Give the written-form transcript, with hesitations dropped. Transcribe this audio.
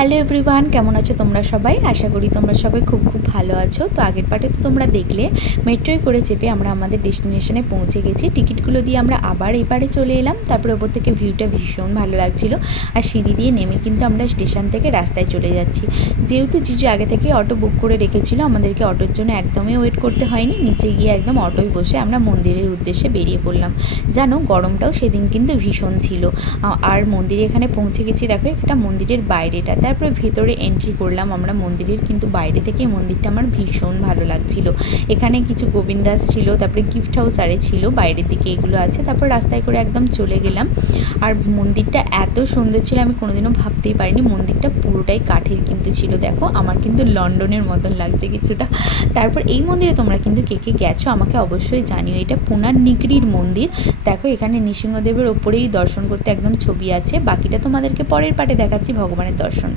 Hello everyone, কেমন আছো তোমরা সবাই? আশা করি তোমরা সবাই খুব খুব ভালো আছো। তো আগের পার্টে তো তোমরা দেখলে মেট্রোয় করে চেপে আমরা আমাদের ডেস্টিনেশনে পৌঁছে গেছি। টিকিটগুলো দিয়ে আমরা আবার এপারে চলে এলাম। তারপরে ওপর থেকে ভিউটা ভীষণ ভালো লাগছিল। আর সিঁড়ি দিয়ে নেমে কিন্তু আমরা স্টেশন থেকে রাস্তায় চলে যাচ্ছি। যেহেতু জিজু আগে থেকে অটো বুক করে রেখেছিল, আমাদেরকে অটোর জন্য একদমই ওয়েট করতে হয়নি। নিচে গিয়ে একদম অটোয় বসে আমরা মন্দিরের উদ্দেশ্যে বেরিয়ে পড়লাম। জানো, গরমটাও সেদিন কিন্তু ভীষণ ছিল। আর মন্দিরে এখানে পৌঁছে গেছি। দেখো, এটা মন্দিরের বাইরেটা, তারপরে ভেতরে এন্ট্রি করলাম আমরা মন্দিরের। কিন্তু বাইরে থেকে মন্দিরটা আমার ভীষণ ভালো লাগছিল। এখানে কিছু গোবিন্দাস ছিল, তারপরে গিফট হাউস আরে ছিল, বাইরের দিকে এগুলো আছে। তারপর রাস্তায় করে একদম চলে গেলাম। আর মন্দিরটা এত সুন্দর ছিল, আমি কোনোদিনও ভাবতেই পারিনি। মন্দিরটা পুরোটাই কাঠের কিন্তু ছিল। দেখো, আমার কিন্তু লন্ডনের মতন লাগছে কিছুটা। তারপর এই মন্দিরে তোমরা কিন্তু কে কে গেছো আমাকে অবশ্যই জানিও। এটা পুনার নিগড়ির মন্দির। দেখো, এখানে নৃসিংহদেবের ওপরেই দর্শন করতে একদম ছবি আছে। বাকিটা তোমাদেরকে পরের পার্টে দেখাচ্ছি ভগবানের দর্শন।